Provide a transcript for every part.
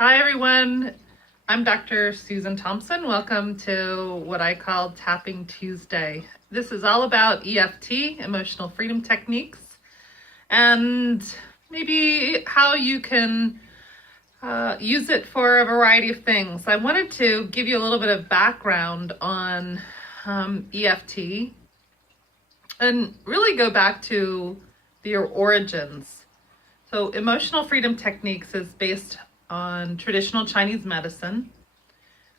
Hi everyone, I'm Dr. Susan Thompson. Welcome to what I call Tapping Tuesday. This is all about EFT, Emotional Freedom Techniques, and maybe how you can use it for a variety of things. I wanted to give you a little bit of background on EFT and really go back to their origins. So Emotional Freedom Techniques is based on traditional Chinese medicine.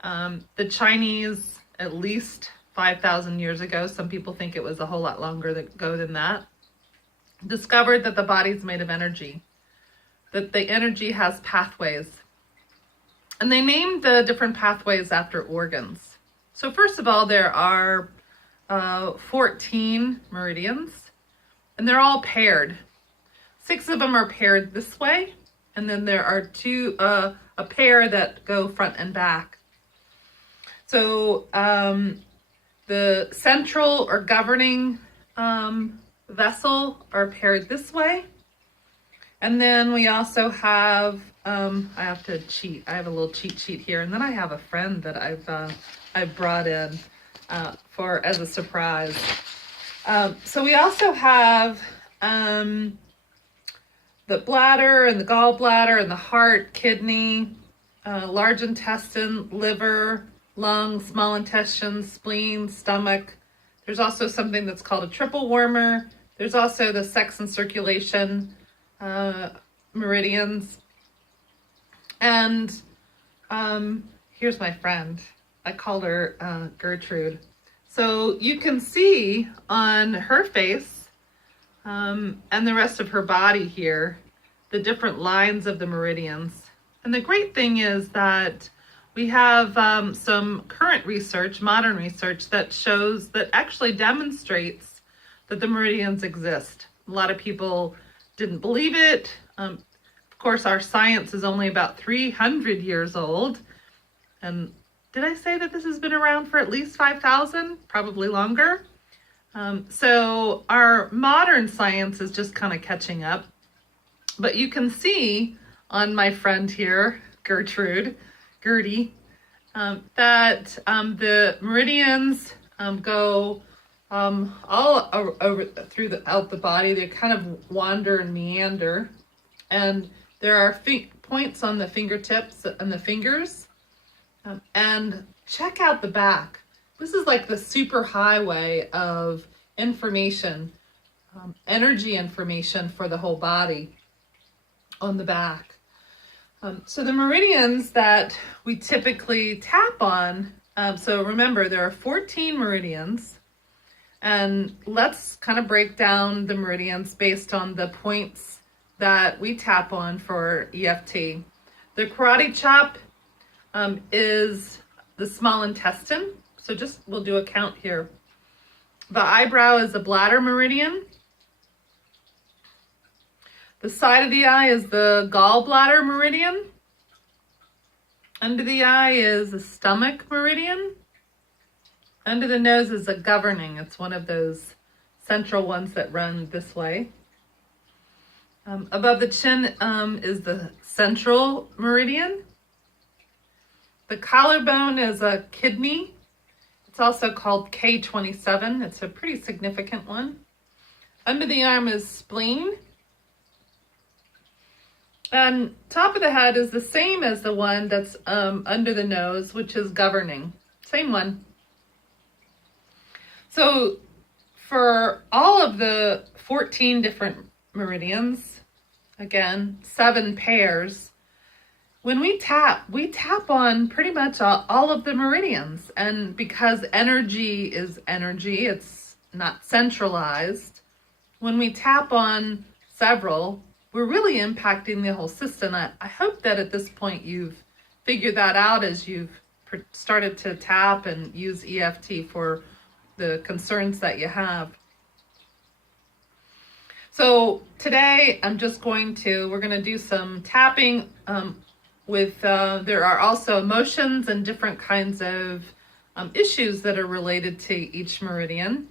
The Chinese, at least 5,000 years ago, some people think it was a whole lot longer ago than that, discovered that the body's made of energy, that the energy has pathways. And they named the different pathways after organs. So first of all, there are 14 meridians, and they're all paired. 6 of them are paired this way, and then there are a pair that go front and back. So the central or governing vessel are paired this way. And then we also have, I have to cheat. I have a little cheat sheet here. And then I have a friend that I've brought in as a surprise. So we also have the bladder and the gallbladder and the heart, kidney, large intestine, liver, lungs, small intestine, spleen, stomach. There's also something that's called a triple warmer. There's also the sex and circulation meridians. And here's my friend. I called her Gertrude. So you can see on her face and the rest of her body here, the different lines of the meridians. And the great thing is that we have some current research, modern research, that shows, that actually demonstrates that the meridians exist. A lot of people didn't believe it. Of course, our science is only about 300 years old. And did I say that this has been around for at least 5,000? Probably longer. So our modern science is just kind of catching up. But you can see on my friend here, Gertie, that the meridians go all over throughout the body. They kind of wander and meander. And there are points on the fingertips and the fingers. And check out the back. This is like the super highway of information, energy information for the whole body on the back. So the meridians that we typically tap on, so remember there are 14 meridians, and let's kind of break down the meridians based on the points that we tap on for EFT. The karate chop is the small intestine. So we'll do a count here. The eyebrow is the bladder meridian. The side of the eye is the gall bladder meridian. Under the eye is the stomach meridian. Under the nose is a governing. It's one of those central ones that run this way. Above the chin is the central meridian. The collarbone is a kidney. It's also called K27. It's a pretty significant one. Under the arm is spleen. And top of the head is the same as the one that's under the nose, which is governing. Same one. So for all of the 14 different meridians, again, 7 pairs, when we tap on pretty much all of the meridians. And because energy is energy, it's not centralized. When we tap on several, we're really impacting the whole system. I hope that at this point you've figured that out as you've started to tap and use EFT for the concerns that you have. So today we're going to do some tapping there are also emotions and different kinds of issues that are related to each meridian.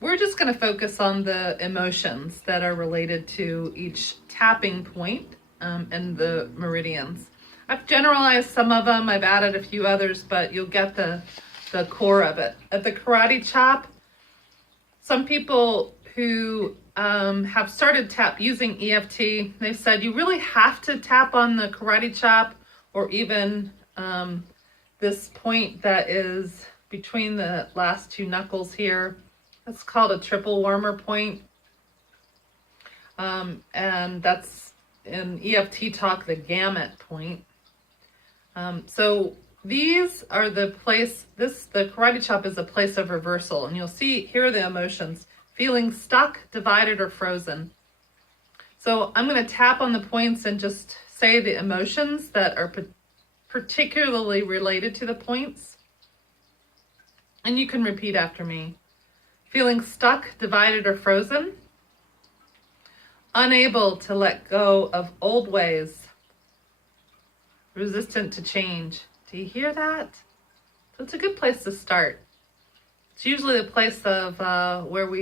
We're just going to focus on the emotions that are related to each tapping point and the meridians. I've generalized some of them. I've added a few others, but you'll get the core of it. At the karate chop, some people who have started using EFT, they've said you really have to tap on the karate chop, or even this point that is between the last two knuckles here. That's called a triple warmer point. And that's in EFT talk, the gamut point. So these are the karate chop is a place of reversal. And you'll see, here are the emotions: feeling stuck, divided, or frozen. So I'm going to tap on the points and just say the emotions that are particularly related to the points. And you can repeat after me. Feeling stuck, divided, or frozen. Unable to let go of old ways. Resistant to change. Do you hear that? So it's a good place to start. It's usually the place of where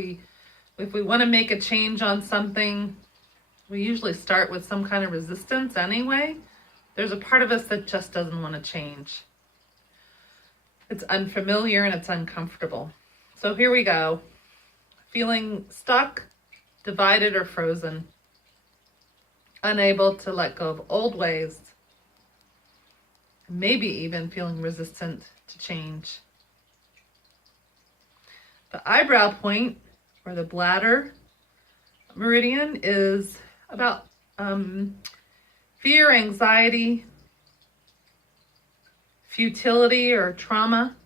if we want to make a change on something, we usually start with some kind of resistance anyway. There's a part of us that just doesn't want to change. It's unfamiliar and it's uncomfortable. So here we go. Feeling stuck, divided, or frozen. Unable to let go of old ways. Maybe even feeling resistant to change. The eyebrow point, or the bladder meridian, is about fear, anxiety, futility or trauma,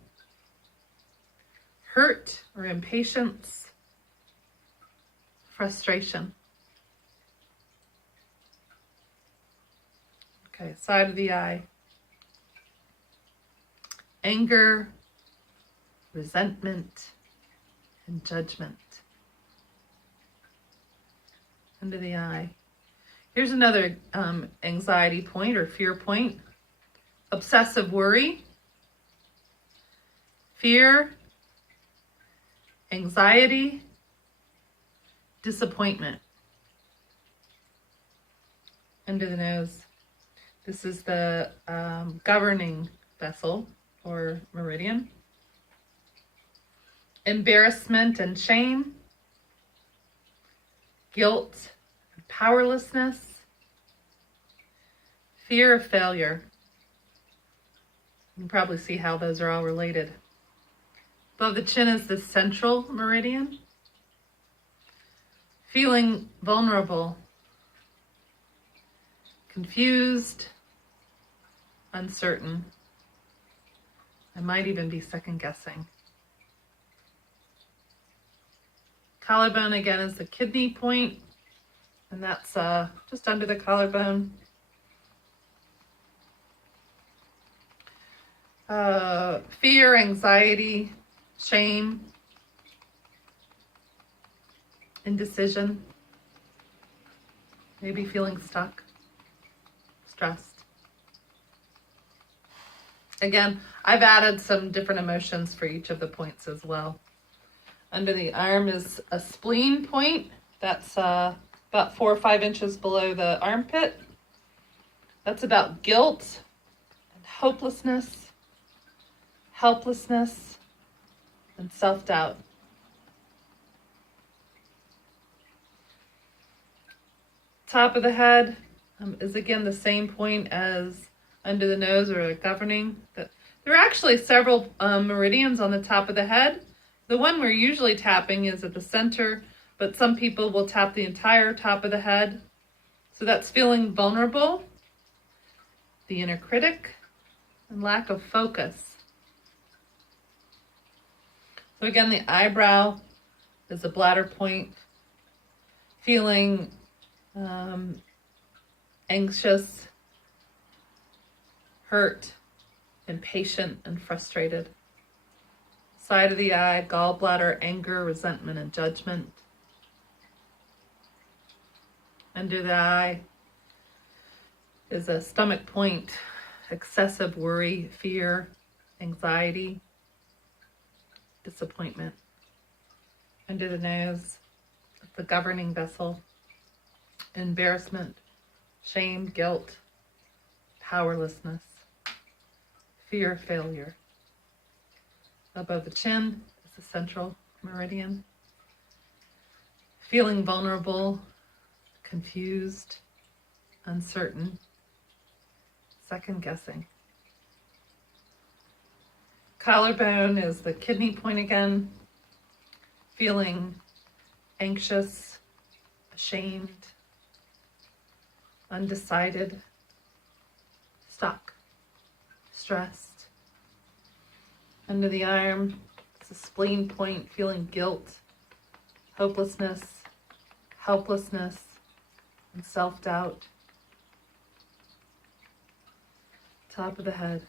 hurt or impatience, frustration. Okay, side of the eye. Anger, resentment, and judgment. Under the eye. Here's another anxiety point or fear point. Obsessive worry, fear, anxiety, disappointment. Under the nose. This is the governing vessel or meridian. Embarrassment and shame, guilt and powerlessness, fear of failure. You can probably see how those are all related. Above the chin is the central meridian. Feeling vulnerable, confused, uncertain. I might even be second guessing. Collarbone again is the kidney point, and that's just under the collarbone. Fear, anxiety, shame, indecision, maybe feeling stuck, stressed. Again, I've added some different emotions for each of the points as well. Under the arm is a spleen point. That's about 4 or 5 inches below the armpit. That's about guilt and hopelessness, helplessness, and self-doubt. Top of the head is again the same point as under the nose or governing. There are actually several meridians on the top of the head. The one we're usually tapping is at the center, but some people will tap the entire top of the head. So that's feeling vulnerable, the inner critic, and lack of focus. So again, the eyebrow is a bladder point, feeling anxious, hurt, impatient, and frustrated. Side of the eye, gallbladder, anger, resentment, and judgment. Under the eye is a stomach point, excessive worry, fear, anxiety, disappointment. Under the nose, the governing vessel, embarrassment, shame, guilt, powerlessness, fear of failure. Above the chin is the central meridian. Feeling vulnerable, confused, uncertain, second guessing. Collarbone is the kidney point again. Feeling anxious, ashamed, undecided, stuck, stressed. Under the arm, it's a spleen point, feeling guilt, hopelessness, helplessness, and self-doubt. Top of the head,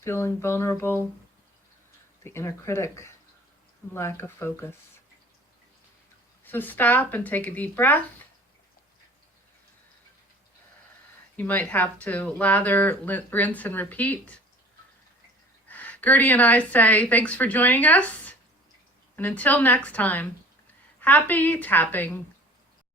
feeling vulnerable, the inner critic, and lack of focus. So stop and take a deep breath. You might have to lather, rinse, and repeat. Gertie and I say thanks for joining us. And until next time, happy tapping.